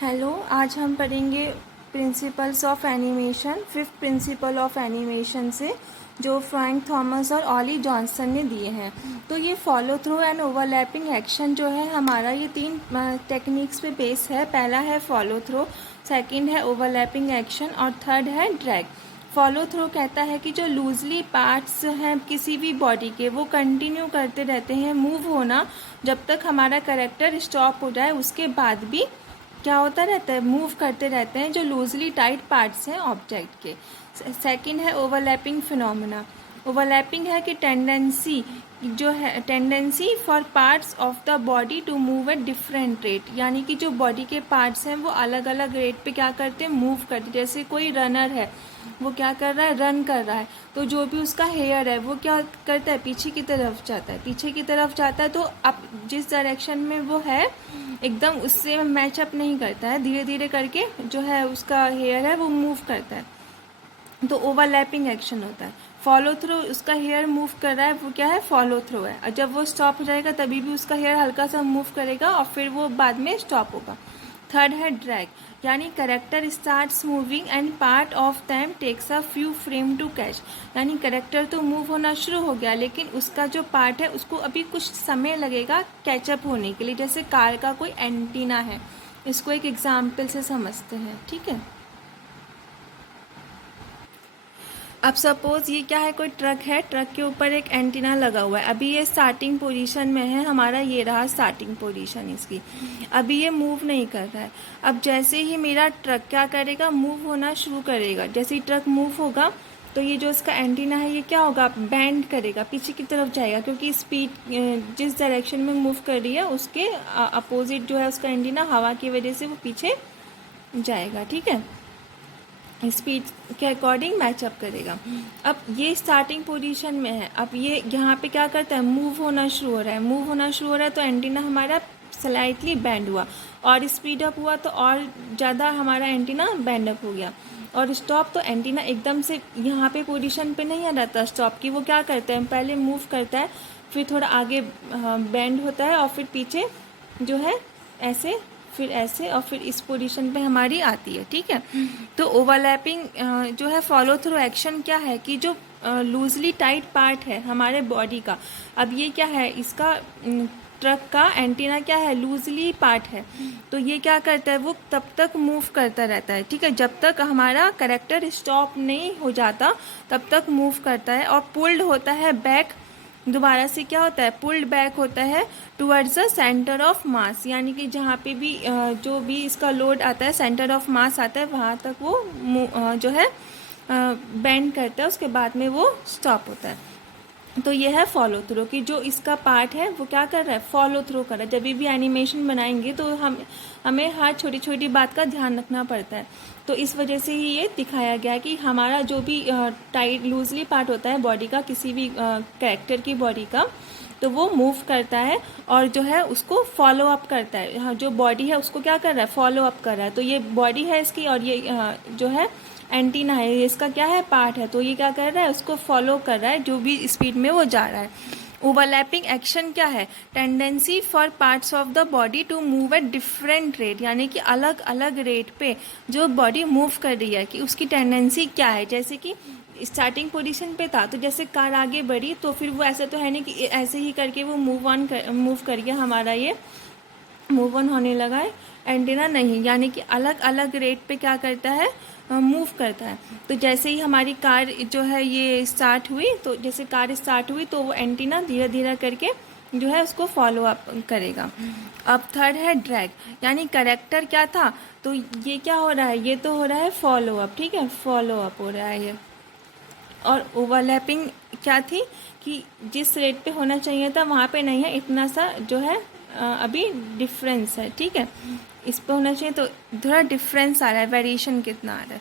Hello, आज हम पढ़ेंगे principles of animation, fifth principle of animation से, जो फ्रैंक थॉमस और ऑली जॉनसन ने दिए हैं। तो ये follow through and overlapping action जो है हमारा, ये तीन टेक्निक्स पे बेस है। पहला है फॉलो थ्रू, सेकंड है ओवरलैपिंग एक्शन और थर्ड है ड्रैग। फॉलो थ्रू कहता है कि जो लूजली पार्ट्स हैं किसी भी बॉडी के, वो कंटिन्यू करते रहते हैं मूव होना जब तक हमारा कैरेक्टर स्टॉप हो जाए। उसके बाद भी क्या होता रहता है, मूव करते रहते हैं जो लूजली टाइट पार्ट्स हैं ऑब्जेक्ट के। सेकंड है ओवरलैपिंग फिनोमेना। ओवरलैपिंग है कि टेंडेंसी जो है, tendency for parts of the body to move at different rate, यानी कि जो बॉडी के पार्ट्स हैं वो अलग अलग रेट पे क्या करते हैं, मूव करते हैं। जैसे कोई रनर है, वो क्या कर रहा है, रन कर रहा है, तो जो भी उसका हेयर है वो क्या करता है, पीछे की तरफ जाता है। पीछे की तरफ जाता है तो अब जिस डायरेक्शन में वो है एकदम उससे मैचअप नहीं करता है, धीरे धीरे करके जो है उसका हेयर है वो मूव करता है, तो ओवरलैपिंग एक्शन होता है। फॉलो थ्रू, उसका हेयर मूव कर रहा है, वो क्या है, फॉलो थ्रू है। और जब वो स्टॉप हो जाएगा तभी भी उसका हेयर हल्का सा मूव करेगा और फिर वो बाद में स्टॉप होगा। थर्ड है ड्रैग, यानी character starts moving and part of them takes a few frame to catch, यानी करेक्टर तो मूव होना शुरू हो गया लेकिन उसका जो पार्ट है उसको अभी कुछ समय लगेगा कैचअप होने के लिए। जैसे कार का कोई एंटीना है, इसको एक एग्जाम्पल से समझते हैं, ठीक है। अब सपोज ये क्या है, कोई ट्रक है, ट्रक के ऊपर एक एंटीना लगा हुआ है। अभी ये स्टार्टिंग पोजीशन में है हमारा, ये रहा स्टार्टिंग पोजीशन इसकी। अभी ये मूव नहीं कर रहा है। अब जैसे ही मेरा ट्रक क्या करेगा, मूव होना शुरू करेगा। जैसे ही ट्रक मूव होगा तो ये जो इसका एंटीना है ये क्या होगा, बैंड करेगा, पीछे की तरफ जाएगा, क्योंकि स्पीड जिस डायरेक्शन में मूव कर रही है उसके अपोजिट जो है उसका एंटीना, हवा की वजह से वो पीछे जाएगा, ठीक है, स्पीड के अकॉर्डिंग मैचअप करेगा। अब ये स्टार्टिंग पोजीशन में है, अब ये यहाँ पे क्या करता है, मूव होना शुरू हो रहा है। मूव होना शुरू हो रहा है तो एंटीना हमारा स्लाइटली बैंड हुआ, और स्पीड अप हुआ तो और ज़्यादा हमारा एंटीना बैंड अप हो गया। और स्टॉप, तो एंटीना एकदम से यहाँ पे पोजीशन पे नहीं आ जाता स्टॉप की, वो क्या करता है, पहले मूव करता है, फिर थोड़ा आगे बैंड होता है और फिर पीछे जो है ऐसे, फिर ऐसे, और फिर इस पोजीशन पे हमारी आती है, ठीक है। तो ओवरलैपिंग जो है फॉलो थ्रू एक्शन क्या है कि जो लूजली टाइट पार्ट है हमारे बॉडी का, अब ये क्या है, इसका ट्रक का एंटीना क्या है, लूजली पार्ट है, तो ये क्या करता है, वो तब तक मूव करता रहता है, ठीक है, जब तक हमारा कैरेक्टर स्टॉप नहीं हो जाता तब तक मूव करता है, और पुल्ड होता है बैक, दोबारा से क्या होता है, पुल्ड बैक होता है towards the centre of mass, यानी कि जहाँ पे भी जो भी इसका लोड आता है, सेंटर ऑफ मास आता है, वहाँ तक वो जो है बेंड करता है, उसके बाद में वो स्टॉप होता है। तो ये है फॉलो थ्रू, कि जो इसका पार्ट है वो क्या कर रहा है, फॉलो थ्रू कर रहा है। जब भी एनिमेशन बनाएंगे तो हमें हर छोटी छोटी बात का ध्यान रखना पड़ता है। तो इस वजह से ही ये दिखाया गया है कि हमारा जो भी टाइट लूजली पार्ट होता है बॉडी का, किसी भी कैरेक्टर की बॉडी का, तो वो मूव करता है और जो है उसको फॉलो अप करता है। हाँ, जो बॉडी है उसको क्या कर रहा है, फॉलो अप कर रहा है। तो ये बॉडी है इसकी, और ये जो है एंटीना है, ये इसका क्या है, पार्ट है, तो ये क्या कर रहा है, उसको फॉलो कर रहा है जो भी स्पीड में वो जा रहा है। ओवरलैपिंग एक्शन क्या है, tendency for parts of the body to move at different rate, यानी कि अलग अलग रेट पे जो बॉडी मूव कर रही है कि उसकी टेंडेंसी क्या है। जैसे कि स्टार्टिंग पोजीशन पे था, तो जैसे कार आगे बढ़ी तो फिर वो ऐसा तो है नहीं कि ऐसे ही करके वो मूव कर गया, हमारा ये मूव ऑन होने लगा है, एंटीना नहीं, यानी कि अलग अलग रेट पे क्या करता है, मूव करता है। तो जैसे ही हमारी कार जो है ये स्टार्ट हुई, तो जैसे कार स्टार्ट हुई तो वो एंटीना धीरे धीरे करके जो है उसको फॉलो अप करेगा। अब थर्ड है ड्रैग, यानी करेक्टर क्या था, तो ये क्या हो रहा है, ये तो हो रहा है फॉलो अप, ठीक है, फॉलो अप हो रहा है ये। और ओवरलैपिंग क्या थी कि जिस रेट पे होना चाहिए था वहाँ पे नहीं है, इतना सा जो है अभी डिफरेंस है, ठीक है, इस पे होना चाहिए तो थोड़ा डिफरेंस आ रहा है, वेरिएशन कितना आ रहा है।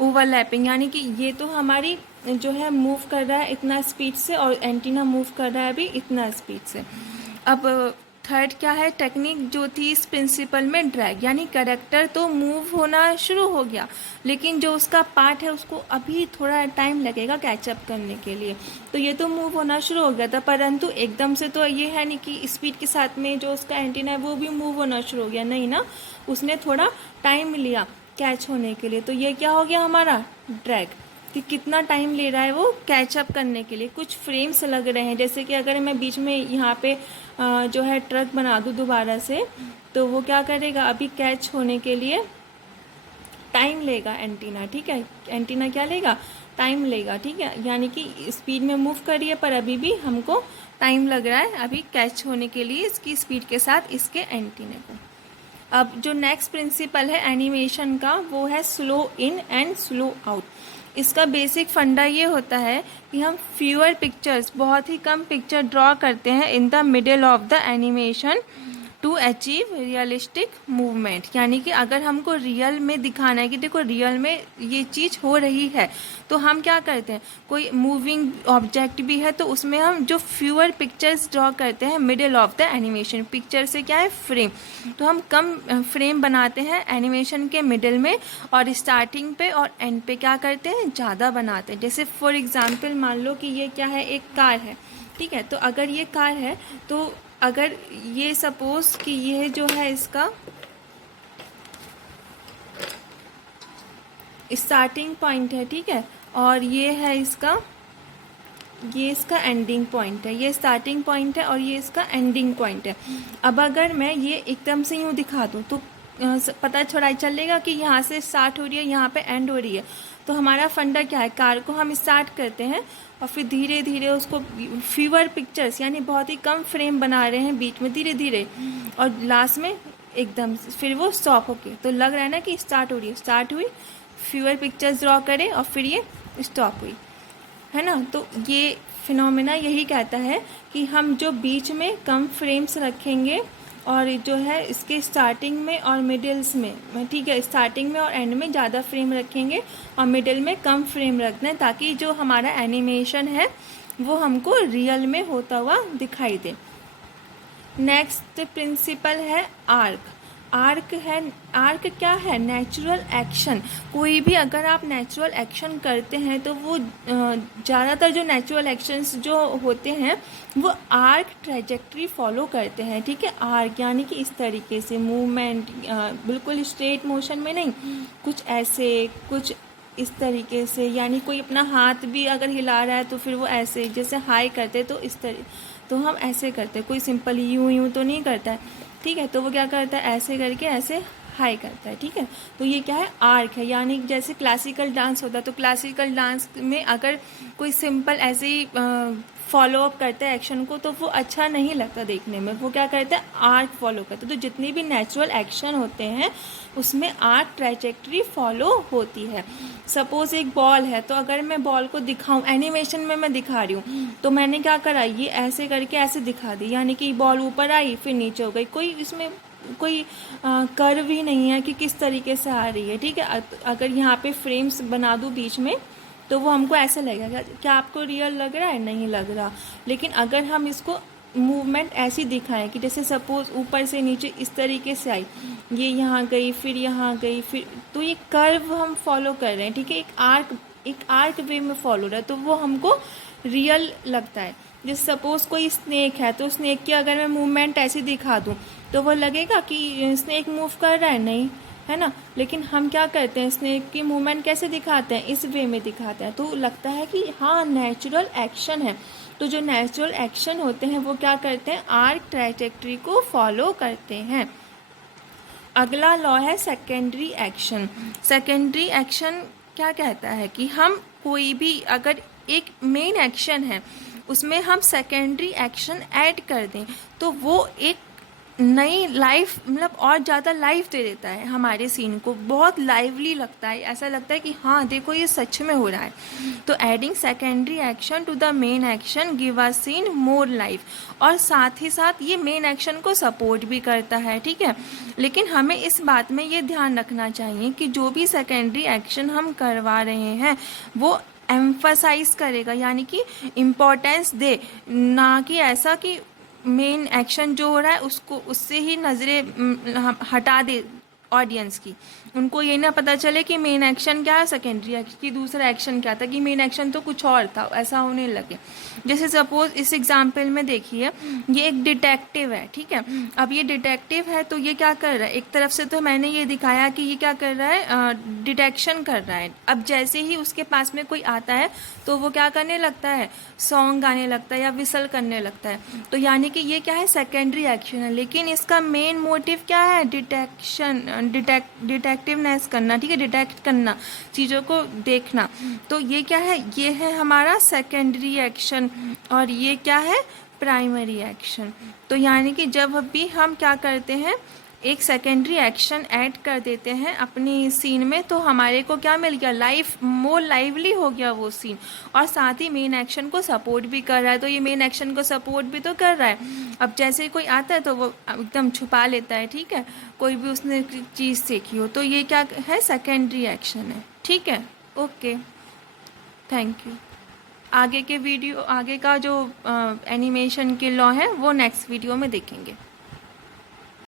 ओवरलैपिंग यानी कि ये तो हमारी जो है मूव कर रहा है इतना स्पीड से, और एंटीना मूव कर रहा है अभी इतना स्पीड से। अब थर्ड क्या है टेक्निक जो थी इस प्रिंसिपल में, ड्रैग, यानी कैरेक्टर तो मूव होना शुरू हो गया लेकिन जो उसका पार्ट है उसको अभी थोड़ा टाइम लगेगा कैचअप करने के लिए। तो ये तो मूव होना शुरू हो गया था, परंतु एकदम से तो ये है नहीं कि स्पीड के साथ में जो उसका एंटीना है वो भी मूव होना शुरू हो गया, नहीं ना, उसने थोड़ा टाइम लिया कैच होने के लिए। तो ये क्या हो गया हमारा ड्रैग, कि कितना टाइम ले रहा है वो कैचअप करने के लिए। कुछ फ्रेम्स लग रहे हैं, जैसे कि अगर मैं बीच में यहाँ पे जो है ट्रक बना दूँ दोबारा से, तो वो क्या करेगा, अभी कैच होने के लिए टाइम लेगा एंटीना, ठीक है, एंटीना क्या लेगा, टाइम लेगा, ठीक है, यानी कि स्पीड में मूव करिए पर अभी भी हमको टाइम लग रहा है अभी कैच होने के लिए इसकी स्पीड के साथ इसके एंटीने को। अब जो नेक्स्ट प्रिंसिपल है एनिमेशन का वो है slow in and slow out. इसका बेसिक फंडा ये होता है कि हम फ्यूअर पिक्चर्स, बहुत ही कम पिक्चर ड्रॉ करते हैं in the middle of the animation to achieve realistic movement. यानी कि अगर हमको रियल में दिखाना है कि देखो रियल में ये चीज़ हो रही है, तो हम क्या करते हैं, कोई मूविंग ऑब्जेक्ट भी है तो उसमें हम जो फ्यूअर पिक्चर्स ड्रॉ करते हैं middle of the animation. Picture से क्या है फ्रेम, तो हम कम फ्रेम बनाते हैं एनिमेशन के मिडिल में और स्टार्टिंग पे और एंड पे क्या करते हैं, ज़्यादा बनाते हैं। जैसे फॉर एग्जाम्पल मान लो कि ये क्या है, एक कार है, ठीक है, तो अगर ये कार है तो अगर ये सपोज कि ये जो है इसका स्टार्टिंग पॉइंट है, ठीक है, और ये है इसका, ये इसका एंडिंग पॉइंट है, ये स्टार्टिंग पॉइंट है और ये इसका एंडिंग पॉइंट है। अब अगर मैं ये एकदम से यूँ दिखा दूँ तो पता थोड़ा चलेगा कि यहाँ से स्टार्ट हो रही है, यहाँ पे एंड हो रही है। तो हमारा फंडा क्या है, कार को हम स्टार्ट करते हैं और फिर धीरे धीरे उसको फीवर पिक्चर्स यानी बहुत ही कम फ्रेम बना रहे हैं बीच में धीरे धीरे, और लास्ट में एकदम फिर वो स्टॉप होके, तो लग रहा है ना कि स्टार्ट हो रही है, स्टार्ट हुई, फीवर पिक्चर्स ड्रॉ करें और फिर ये स्टॉप हुई, है ना। तो ये फिनोमेना यही कहता है कि हम जो बीच में कम फ्रेम्स रखेंगे और जो है इसके स्टार्टिंग में और मिडल्स में, ठीक है, स्टार्टिंग में और एंड में ज़्यादा फ्रेम रखेंगे और मिडल में कम फ्रेम रखना है, ताकि जो हमारा एनिमेशन है वो हमको रियल में होता हुआ दिखाई दे। नेक्स्ट प्रिंसिपल है आर्क। आर्क है, आर्क क्या है, नेचुरल एक्शन। कोई भी अगर आप नेचुरल एक्शन करते हैं तो वो ज़्यादातर जो नेचुरल एक्शंस जो होते हैं वो आर्क ट्रेजेक्ट्री फॉलो करते हैं, ठीक है। आर्क यानी कि इस तरीके से मूवमेंट, बिल्कुल स्ट्रेट मोशन में नहीं, कुछ ऐसे, कुछ इस तरीके से, यानी कोई अपना हाथ भी अगर हिला रहा है तो फिर वो ऐसे, जैसे हाई करते तो इस तरह, तो हम ऐसे करते हैं, कोई सिंपल यूं यूं तो नहीं करता है, ठीक है, तो वो क्या करता है, ऐसे करके ऐसे हाई करता है, ठीक है। तो ये क्या है, आर्क है। यानी जैसे क्लासिकल डांस होता है तो क्लासिकल डांस में अगर कोई सिंपल ऐसे ही फॉलो अप करता है एक्शन को तो वो अच्छा नहीं लगता देखने में, वो क्या करता है, आर्क फॉलो करता है। तो जितनी भी नेचुरल एक्शन होते हैं उसमें आर्क ट्रैजेक्टरी फॉलो होती है। सपोज एक बॉल है, तो अगर मैं बॉल को दिखाऊं, एनिमेशन में मैं दिखा रही हूँ, तो मैंने क्या करा, ये ऐसे करके ऐसे दिखा दी, यानी कि बॉल ऊपर आई फिर नीचे हो गई, कोई इसमें कोई कर्व ही नहीं है कि किस तरीके से आ रही है, ठीक है। अगर यहाँ पे फ्रेम्स बना दूँ बीच में तो वो हमको ऐसा लगेगा, क्या आपको रियल लग रहा है, नहीं लग रहा। लेकिन अगर हम इसको मूवमेंट ऐसी दिखाएं कि जैसे सपोज ऊपर से नीचे इस तरीके से आई, ये यहाँ गई फिर यहाँ गई फिर, तो ये कर्व हम फॉलो कर रहे हैं, ठीक है, एक आर्क वे में फॉलो रहा है, तो वो हमको रियल लगता है। जैसे सपोज कोई स्नेक है तो स्नेक की अगर मैं मूवमेंट ऐसी दिखा दूँ तो वो लगेगा कि स्नेक मूव कर रहा है, नहीं, है ना। लेकिन हम क्या करते हैं, स्नेक की मूवमेंट कैसे दिखाते हैं, इस वे में दिखाते हैं, तो लगता है कि हाँ नेचुरल एक्शन है। तो जो नेचुरल एक्शन होते हैं वो क्या करते हैं, आर्क ट्रैजेक्टरी को फॉलो करते हैं। अगला लॉ है सेकेंडरी एक्शन। सेकेंडरी एक्शन क्या कहता है कि हम कोई भी अगर एक मेन एक्शन है उसमें हम सेकेंडरी एक्शन ऐड कर दें तो वो एक नई लाइफ, मतलब और ज़्यादा लाइफ दे देता है हमारे सीन को, बहुत लाइवली लगता है, ऐसा लगता है कि हाँ देखो ये सच में हो रहा है। तो adding secondary action to the main action give a scene more life, और साथ ही साथ ये मेन एक्शन को सपोर्ट भी करता है, ठीक है। लेकिन हमें इस बात में ये ध्यान रखना चाहिए कि जो भी सेकेंडरी एक्शन हम करवा रहे हैं वो एम्फसाइज करेगा, यानी कि इम्पोर्टेंस दे, ना कि ऐसा कि मेन एक्शन जो हो रहा है उसको उससे ही नज़रें हटा दे ऑडियंस की, उनको ये ना पता चले कि मेन एक्शन क्या है, सेकेंडरी एक्शन की दूसरा एक्शन क्या था, कि मेन एक्शन तो कुछ और था, ऐसा होने लगे। जैसे सपोज इस एग्जाम्पल में देखिए, ये एक डिटेक्टिव है, ठीक है। अब ये डिटेक्टिव है तो ये क्या कर रहा है, एक तरफ से तो मैंने ये दिखाया कि ये क्या कर रहा है, डिटेक्शन कर रहा है। अब जैसे ही उसके पास में कोई आता है तो वो क्या करने लगता है, सॉन्ग गाने लगता है या विसल करने लगता है। तो यानी कि ये क्या है, सेकेंडरी एक्शन है, लेकिन इसका मेन मोटिव क्या है, डिटेक्शन, डिटेक्टिवनेस करना, ठीक है, डिटेक्ट करना, चीज़ों को देखना। तो ये क्या है, ये है हमारा सेकेंडरी एक्शन, और ये क्या है, प्राइमरी एक्शन। तो यानी कि जब भी हम क्या करते हैं, एक सेकेंडरी एक्शन ऐड कर देते हैं अपनी सीन में, तो हमारे को क्या मिल गया, लाइफ मोर लाइवली हो गया वो सीन, और साथ ही मेन एक्शन को सपोर्ट भी कर रहा है। तो ये मेन एक्शन को सपोर्ट भी तो कर रहा है। अब जैसे कोई आता है तो वो एकदम छुपा लेता है, ठीक है, कोई भी उसने चीज़ सीखी हो, तो ये क्या है, सेकेंडरी एक्शन है, ठीक है। Okay, thank you. आगे के वीडियो, आगे का जो एनिमेशन के लॉ है वो नेक्स्ट वीडियो में देखेंगे।